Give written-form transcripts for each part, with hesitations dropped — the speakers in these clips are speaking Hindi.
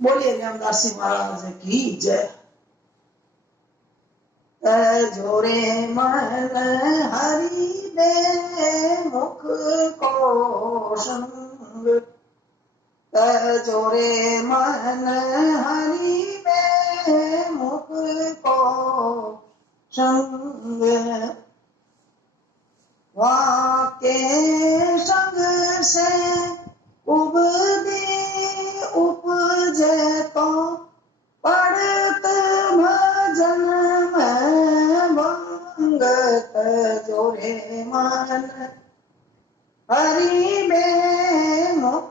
बोलिए रामदास जी महाराज की जय। जोरे मन हरि दे मुख को संग, जोरे मन हरि दे मुख को संग, वाके संग से उबदी उपजे तो पढ़त भजन में भंगत, जोरे मन हरि में मुख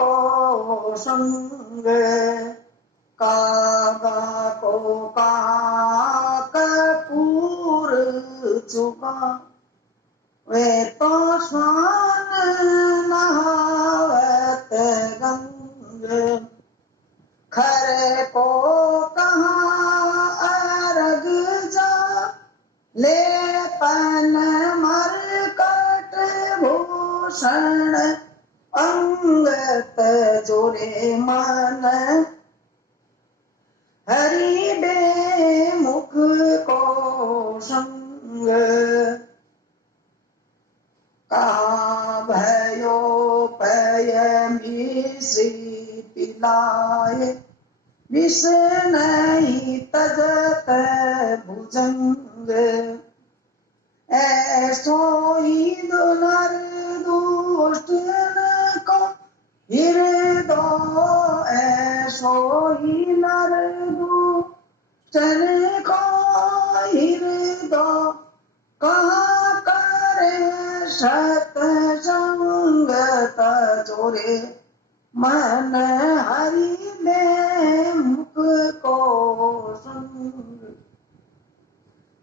को संग, कागा को का कपूर चुका वे तो स्वान नहावत गंग, खरे को कहाँ अर्घ जा लेपन मरकट भूषण अंगत, जोरे मन हरि बे मुख को संग, कहा भयो पय मिश्री पिलाए विष नहीं तजत भुजंग, ऐसो ही दुनर दुष्ट को हृदय, ऐसो ही नर दुष्ट को हृदय, कहाँ करे सतसंगत, जोरे मन हरि दे मुख को संग,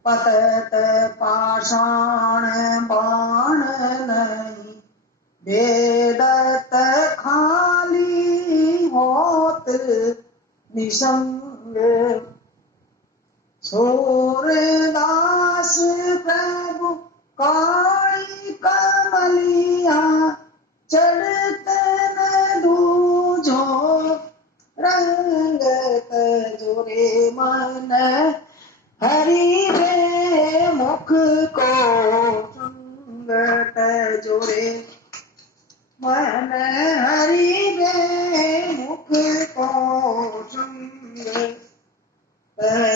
पतत पाषाण बाण नहीं वेदत खाली होत निसंग, सूरदास प्रभु काली कमलिया चढ़त न दूझो रंगत, जोरे मन हरि रे मुख को संगत, जोरे मन हरि रे मुख को संग,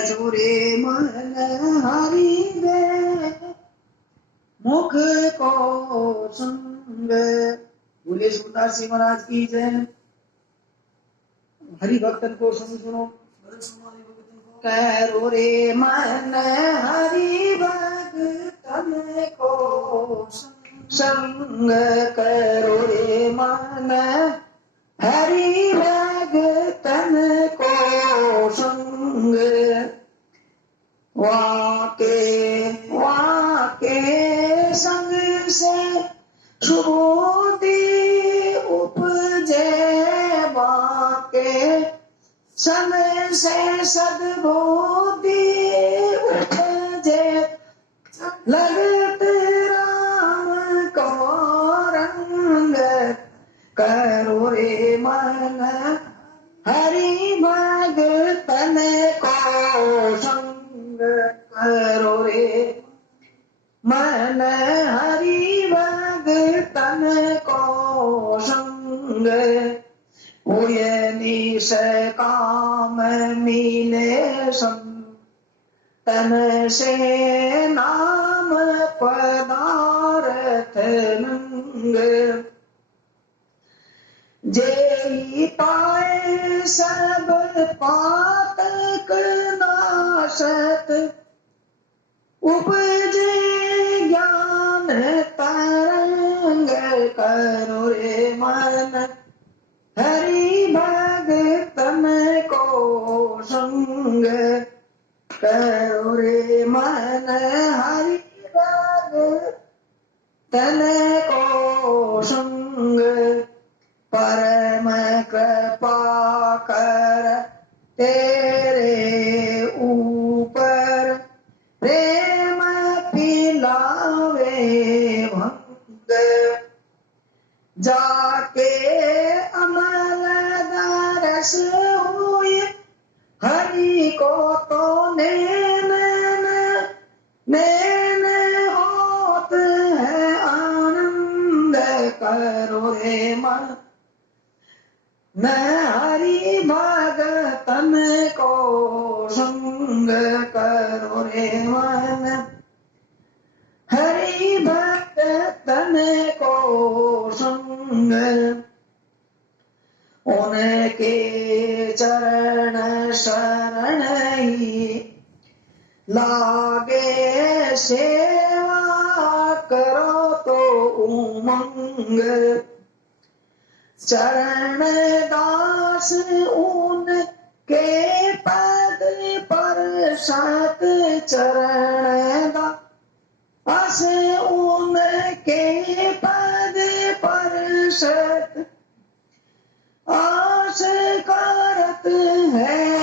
जोरे मन हरि रे मुख को संग। बोले सूरदास जी महाराज की जय। हरि भक्तन को संग सुनो। करो रे मन हरि भक्तन को संग, करो रे मन हरि भक्तन को संग, वाके संग से शुद्धि उपजे, वाके संग से सद्बुद्धि उपजे, लगत राम को रंग, करो रे मन हरि भक्तन को संग, करो रे मन हरि भक्तन को संग, हुए निश काम मिले संग, तन से नाम पदार्थ नंग, जेहि पाए सब पातक नाशत, उपजे ज्ञान तरंग, करो रे मन हरि भक्तन को संग, करो रे मन हरि भक्तन को संग, परम कृपा कर तेरे ऊपर प्रेम पिलावे भंग, जाके अमल दरस को तो नैन होत है आनंद करो रे मन मैं हरि भगतन को संग करो रे मन हरि भगतन को संग उनके चरण शरण ही लागे सेवा करो तो उमंग चरण दास उनके पद पर सत चरण दास उनके पद पर सत आस करत है